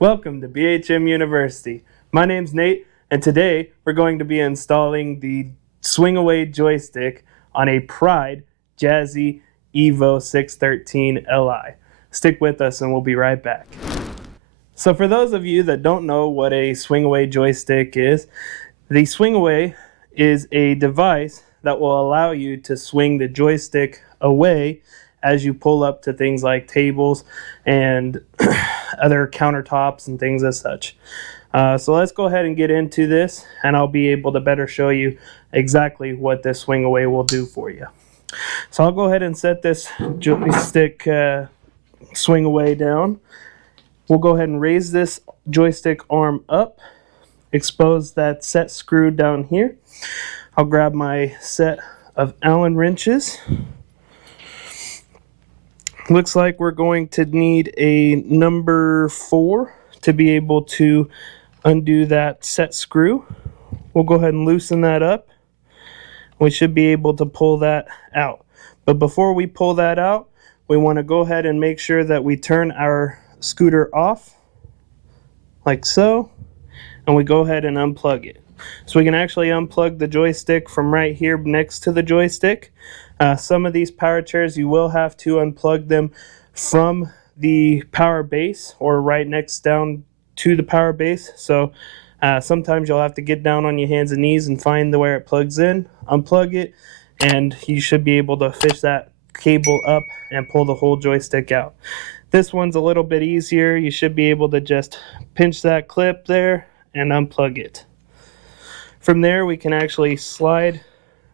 Welcome to BHM University. My name's Nate, and today we're going to be installing the Swing Away Joystick on a Pride Jazzy Evo 613 Li. Stick with us and we'll be right back. So for those of you that don't know what a Swing Away Joystick is, the Swing Away is a device that will allow you to swing the joystick away as you pull up to things like tables and other countertops and things as such. So let's go ahead and get into this, and I'll be able to better show you exactly what this Swing Away will do for you. So I'll go ahead and set this joystick Swing Away down. We'll go ahead and raise this joystick arm up, expose that set screw down here. I'll grab my set of Allen wrenches. Looks like we're going to need a number 4 to be able to undo that set screw. We'll go ahead and loosen that up. We should be able to pull that out. But before we pull that out, we want to go ahead and make sure that we turn our scooter off, like so, and we go ahead and unplug it. So we can actually unplug the joystick from right here next to the joystick. Some of these power chairs, you will have to unplug them from the power base or right next down to the power base. So sometimes you'll have to get down on your hands and knees and find where it plugs in, unplug it, and you should be able to fish that cable up and pull the whole joystick out. This one's a little bit easier. You should be able to just pinch that clip there and unplug it. From there, we can actually slide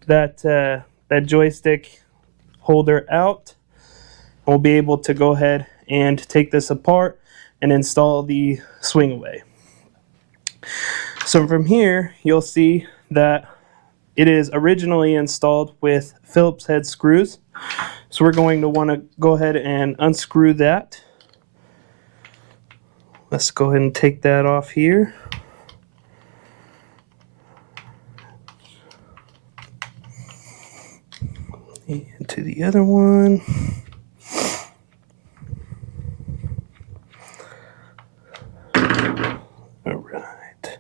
that joystick holder out. We'll be able to go ahead and take this apart and install the Swing Away. So from here, you'll see that it is originally installed with Phillips head screws. So we're going to want to go ahead and unscrew that. Let's go ahead and take that off here. And to the other one. All right.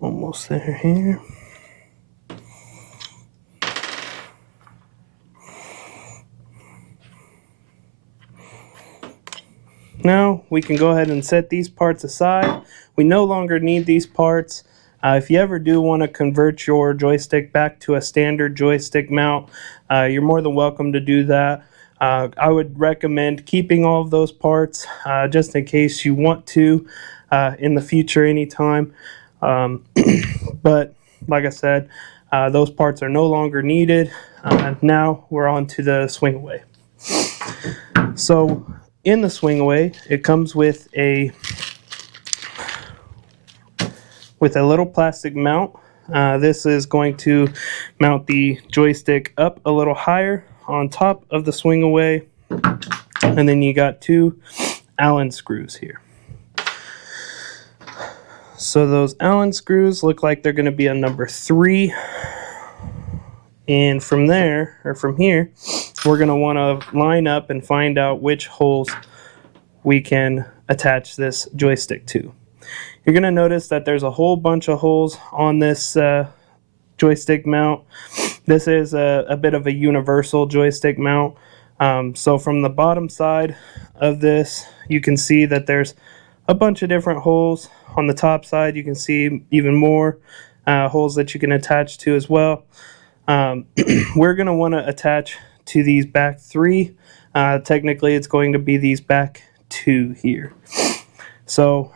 Almost there here. Now we can go ahead and set these parts aside. We no longer need these parts. If you ever do want to convert your joystick back to a standard joystick mount, you're more than welcome to do that. I would recommend keeping all of those parts just in case you want to in the future anytime. But like I said, those parts are no longer needed. Now we're on to the Swing Away. So in the Swing Away, it comes with a little plastic mount. This is going to mount the joystick up a little higher on top of the Swing Away, and then you got 2 Allen screws here. So those Allen screws look like they're going to be a number 3, and from there, or from here, we're going to want to line up and find out which holes we can attach this joystick to. You're going to notice that there's a whole bunch of holes on this joystick mount. This is a bit of a universal joystick mount. So from the bottom side of this, you can see that there's a bunch of different holes. On the top side, you can see even more holes that you can attach to as well. We're going to want to attach to these back 3. Technically, it's going to be these back 2 here. So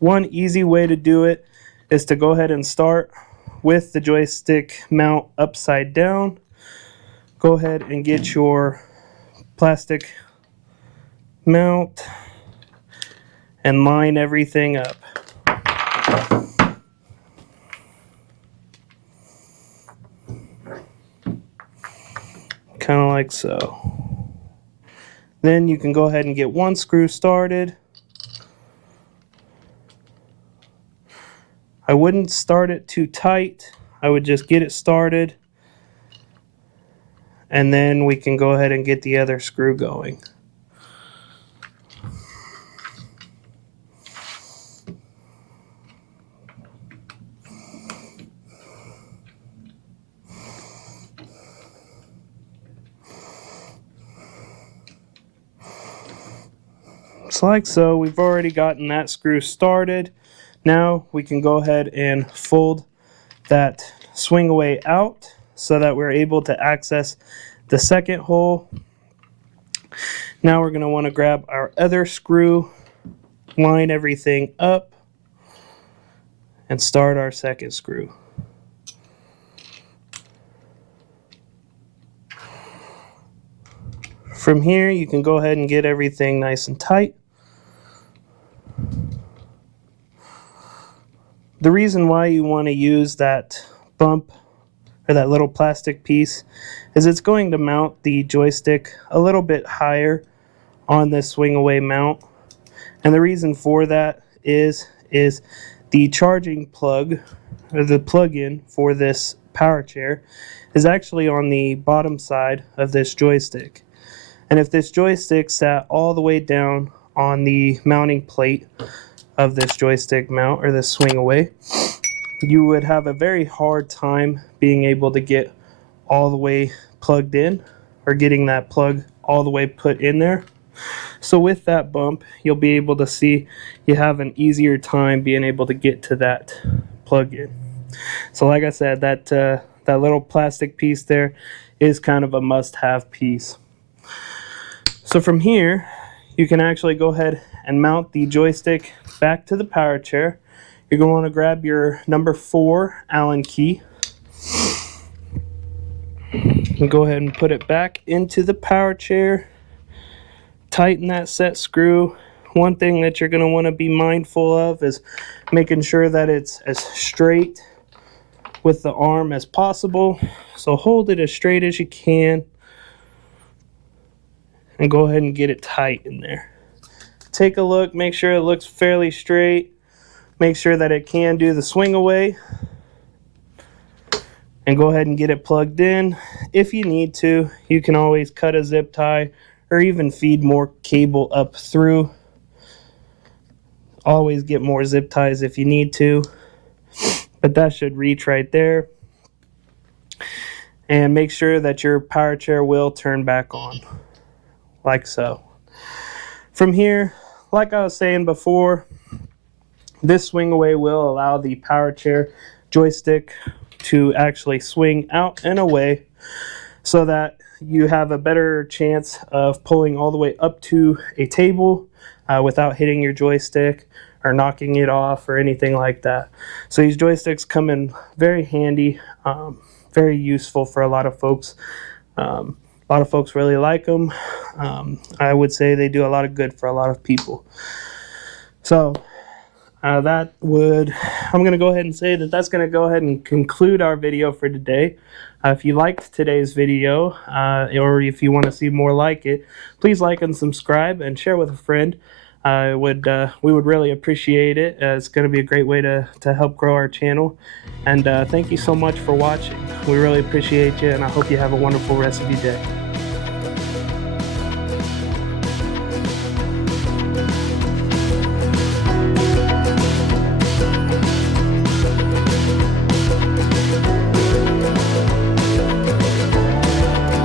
one easy way to do it is to go ahead and start with the joystick mount upside down. Go ahead and get your plastic mount and line everything up. Kind of like so. Then you can go ahead and get one screw started. I wouldn't start it too tight. I would just get it started, and then we can go ahead and get the other screw going. Just like so, we've already gotten that screw started. Now we can go ahead and fold that swing away out so that we're able to access the second hole. Now we're going to want to grab our other screw, line everything up, and start our second screw. From here, you can go ahead and get everything nice and tight. The reason why you want to use that bump or that little plastic piece is it's going to mount the joystick a little bit higher on this swing away mount. And the reason for that is the charging plug, or the plug-in for this power chair, is actually on the bottom side of this joystick. And if this joystick sat all the way down on the mounting plate of this joystick mount, or this swing away, you would have a very hard time being able to get all the way plugged in, or getting that plug all the way put in there. So with that bump, you'll be able to see you have an easier time being able to get to that plug-in. So like I said, that little plastic piece there is kind of a must-have piece. So from here, you can actually go ahead and mount the joystick back to the power chair. You're going to want to grab your number 4 Allen key and go ahead and put it back into the power chair. Tighten that set screw. One thing that you're going to want to be mindful of is making sure that it's as straight with the arm as possible. So hold it as straight as you can and go ahead and get it tight in there. Take a look, make sure it looks fairly straight. Make sure that it can do the swing away. And go ahead and get it plugged in. If you need to, you can always cut a zip tie or even feed more cable up through. Always get more zip ties if you need to. But that should reach right there. And make sure that your power chair will turn back on, like so. From here, like I was saying before, this swing away will allow the power chair joystick to actually swing out and away so that you have a better chance of pulling all the way up to a table without hitting your joystick or knocking it off or anything like that. So these joysticks come in very handy, very useful for a lot of folks. A lot of folks really like them. I would say they do a lot of good for a lot of people. So I'm going to go ahead and say that that's going to go ahead and conclude our video for today. If you liked today's video, or if you want to see more like it, please like and subscribe and share with a friend. We would really appreciate it. It's going to be a great way to help grow our channel. And thank you so much for watching. We really appreciate you, and I hope you have a wonderful rest of your day.